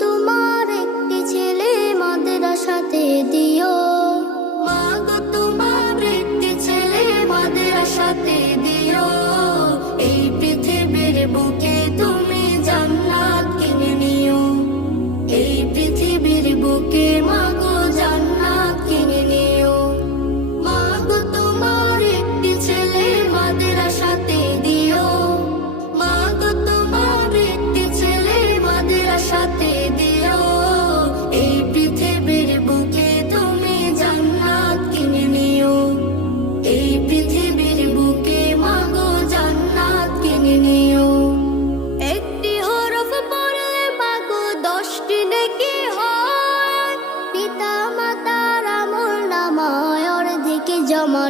তোমার মেনে নিও একটি হরফ পড়লে দশটি ডেকে হয়। পিতা মাতার আমল নামায় অর্ধেকে জমা